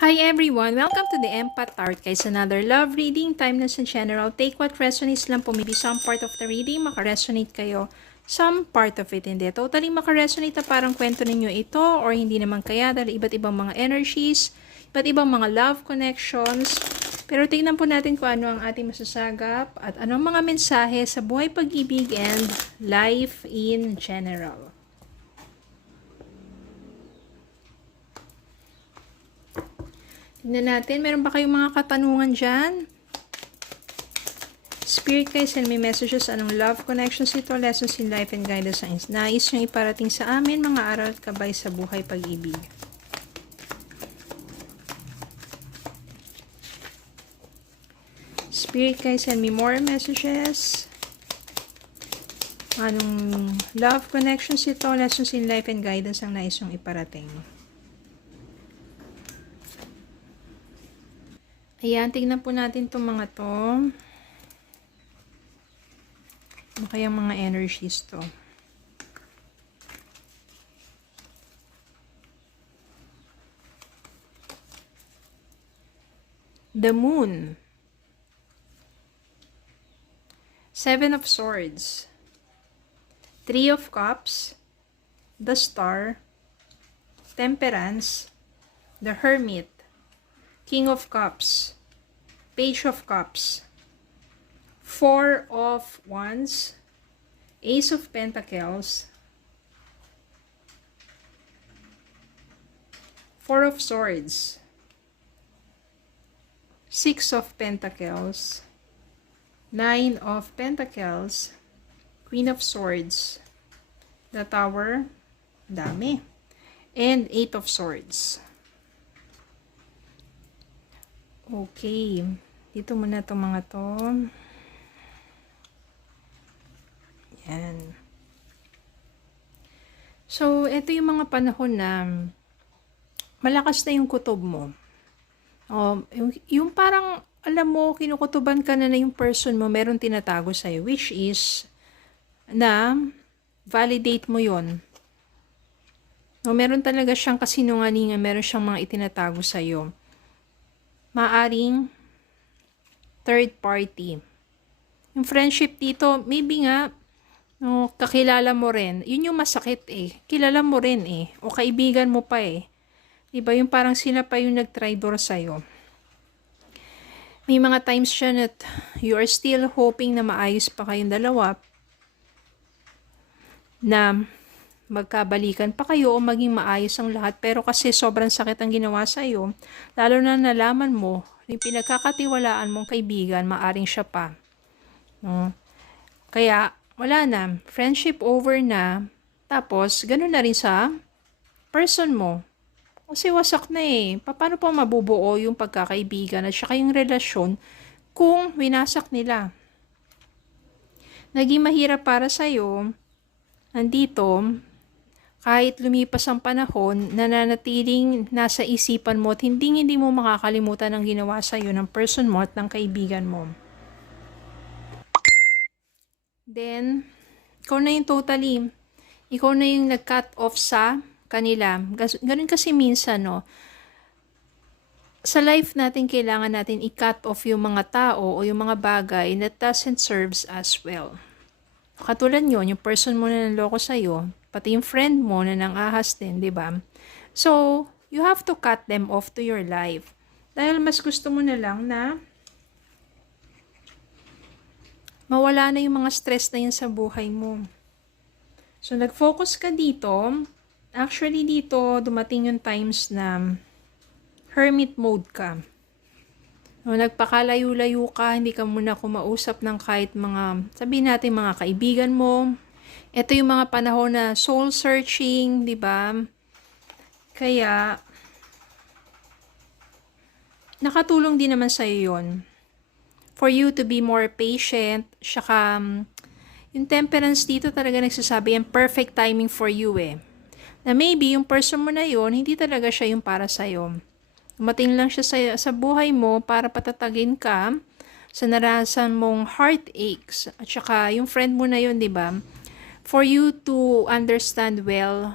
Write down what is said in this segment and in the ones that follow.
Hi everyone! Welcome to the Empath Tarot guys. Another love reading. Time na sa general. Take what resonates lang po. Maybe some part of the reading makaresonate kayo. Some part of it hindi. Totally makaresonate na parang kwento ninyo ito or hindi naman kaya dahil iba't ibang mga energies, iba't ibang mga love connections. Pero tingnan po natin kung ano ang ating masasagap at anong mga mensahe sa buhay pag-ibig and life in general. Tignan natin, meron ba kayong mga katanungan dyan? Spirit guys, send me messages. Anong love connections ito? Lessons in life and guidance ang nais nyo iparating sa amin, mga aral at kabay sa buhay pag-ibig. Spirit guys, send me more messages. Anong love connections ito? Lessons in life and guidance ang nais nyo iparating. Ayan, tignan po natin itong mga to. Ano kayang mga energies to? The Moon. Seven of Swords. Three of Cups. The Star. Temperance. The Hermit. King of Cups, Page of Cups, Four of Wands, Ace of Pentacles, Four of Swords, Six of Pentacles, Nine of Pentacles, Queen of Swords, the Tower, dami, and Eight of Swords. Okay. Dito muna itong mga to. Yan. So, ito yung mga panahon na malakas na yung kutob mo. Yung parang, alam mo, kinukutuban ka na yung person mo, meron tinatago sa'yo, which is, na, validate mo yon. Meron talaga siyang kasinungalingan, meron siyang mga itinatago sa'yo. Maaring third party. Yung friendship dito, maybe nga, kakilala mo rin. Yun yung masakit eh. Kilala mo rin eh. O kaibigan mo pa eh. Diba? Yung parang sila pa yung nag-traitor sa'yo. May mga times siya that you are still hoping na maayos pa kayong dalawa. Na magkabalikan pa kayo o maging maayos ang lahat. Pero kasi sobrang sakit ang ginawa sa'yo, lalo na nalaman mo, yung pinagkakatiwalaan mong kaibigan, maaring siya pa. No? Kaya, wala na. Friendship over na. Tapos, ganun na rin sa person mo. Kasi wasak na eh. Paano pa mabubuo yung pagkakaibigan at saka yung relasyon kung winasak nila? Naging mahirap para sa'yo, andito, kahit lumipas ang panahon, nananatiling nasa isipan mo at hindi mo makakalimutan ang ginawa sa iyo ng person mo at ng kaibigan mo. Then, ikaw na yung totally, ikaw na yung nag-cut off sa kanila. Ganun kasi minsan, no? Sa life natin, kailangan natin i-cut off yung mga tao o yung mga bagay that doesn't serve us well. Katulad yun, yung person mo na nanloko sa'yo, pati yung friend mo na nang-ahas din, di ba? So, you have to cut them off to your life. Dahil mas gusto mo na lang na mawala na yung mga stress na yun sa buhay mo. So, nag-focus ka dito. Actually, dito, dumating yung times na hermit mode ka. No, nagpakalayo-layo ka, hindi ka muna kumausap ng kahit mga, sabihin natin mga kaibigan mo. Ito yung mga panahon na soul searching, di ba? Kaya, nakatulong din naman sa'yo yun. For you to be more patient, saka, yung temperance dito talaga nagsasabi, yung perfect timing for you eh. Na maybe yung person mo na yun, hindi talaga siya yung para sa'yo. Dumating lang siya sa buhay mo para patatagin ka sa narasan mong heartaches. At saka yung friend mo na yun, di ba? For you to understand well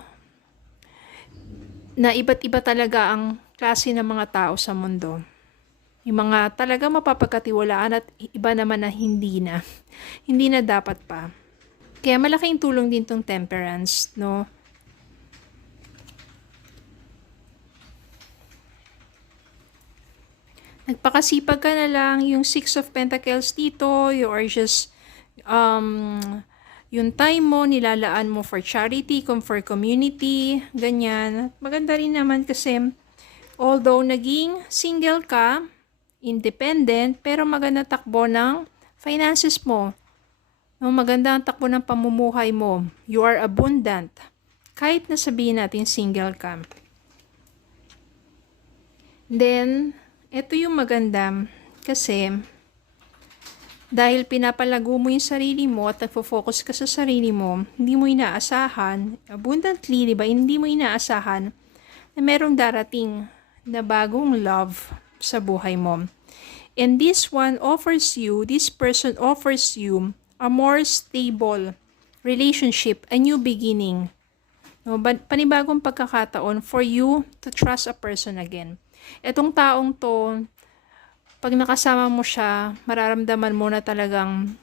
na iba't iba talaga ang klase ng mga tao sa mundo. Yung mga talaga mapapagkatiwalaan at iba naman na hindi na. Hindi na dapat pa. Kaya malaking tulong din tong temperance, no? Nagpakasipag ka na lang. Yung 6 of Pentacles dito, you are just, yung time mo, nilalaan mo for charity, for community, ganyan. Maganda rin naman kasi, although naging single ka, independent, pero maganda takbo ng finances mo. No, maganda ang takbo ng pamumuhay mo. You are abundant. Kahit na sabihin natin single ka. Then, ito yung maganda kasi dahil pinapalago mo yung sarili mo at nagfo-focus ka sa sarili mo, hindi mo inaasahan, abundantly, di ba? Hindi mo inaasahan na merong darating na bagong love sa buhay mo. And this person offers you a more stable relationship, a new beginning. No, panibagong pagkakataon for you to trust a person again. Etong taong to, pag nakasama mo siya, mararamdaman mo na talagang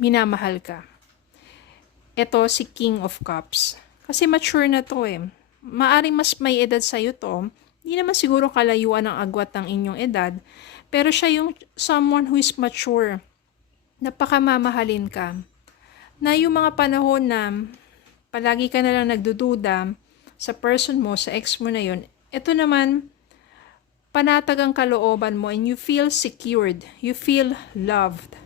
minamahal ka. Ito si King of Cups. Kasi mature na to eh. Maaring mas may edad sa'yo to. Hindi naman siguro kalayuan ang agwat ng inyong edad. Pero siya yung someone who is mature. Napakamamahalin ka. Na yung mga panahon na palagi ka na lang nagdududa sa person mo, sa ex mo na yun, ito naman, panatag ang kalooban mo and you feel secured. You feel loved.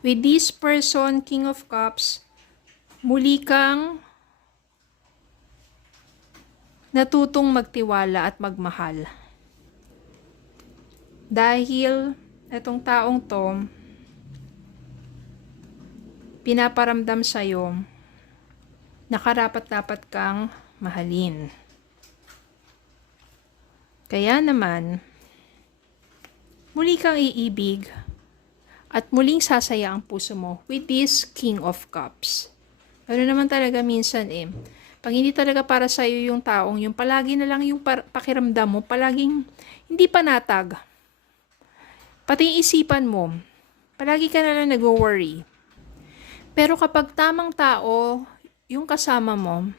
With this person, King of Cups, muli kang natutong magtiwala at magmahal. Dahil itong taong to, pinaparamdam sa'yo na karapat-dapat kang mahalin. Kaya naman, muli kang iibig at muling sasaya ang puso mo with this King of Cups. Pero naman talaga minsan pag hindi talaga para sa'yo yung taong yung palagi na lang yung pakiramdam mo, palaging hindi panatag. Pati yung isipan mo, palagi ka na lang nag-worry. Pero kapag tamang tao, yung kasama mo,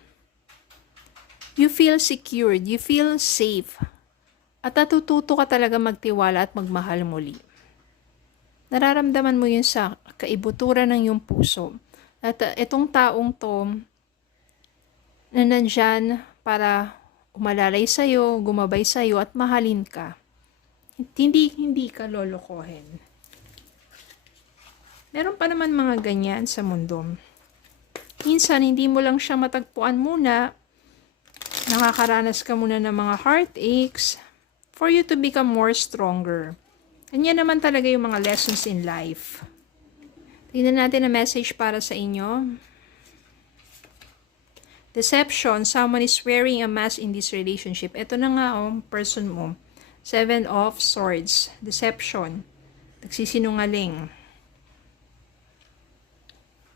you feel secured, you feel safe. At natututo ka talaga magtiwala at magmahal muli. Nararamdaman mo yun sa kaibuturan ng iyong puso. At itong taong to na nandyan para umalalay sa'yo, gumabay sa'yo at mahalin ka. Hindi ka lolokohin. Meron pa naman mga ganyan sa mundo. Minsan, hindi mo lang siya matagpuan muna. Nakakaranas ka muna ng mga heartaches for you to become more stronger. Ganyan naman talaga yung mga lessons in life. Tingnan natin ang message para sa inyo. Deception. Someone is wearing a mask in this relationship. Ito na nga person mo. 7 of Swords. Deception. Nagsisinungaling.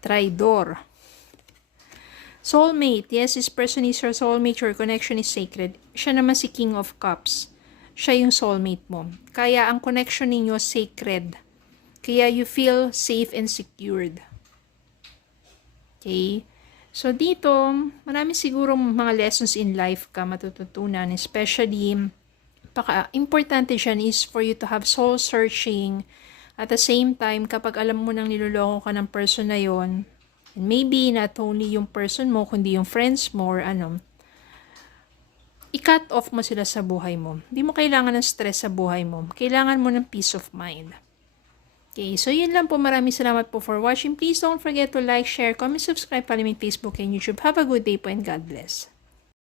Traidor. Soulmate. Yes, this person is your soulmate. Your connection is sacred. Siya naman si King of Cups. Siya yung soulmate mo. Kaya ang connection ninyo sacred. Kaya you feel safe and secured. Okay? So dito, marami siguro mga lessons in life ka matututunan. Especially, importante dyan is for you to have soul searching. At the same time, kapag alam mo nang niloloko ka ng person na yon, and maybe not only yung person mo, kundi yung friends mo or i-cut off mo sila sa buhay mo. Hindi mo kailangan ng stress sa buhay mo. Kailangan mo ng peace of mind. Okay, so yun lang po. Maraming salamat po for watching. Please don't forget to like, share, comment, subscribe, follow me Facebook and YouTube. Have a good day po and God bless.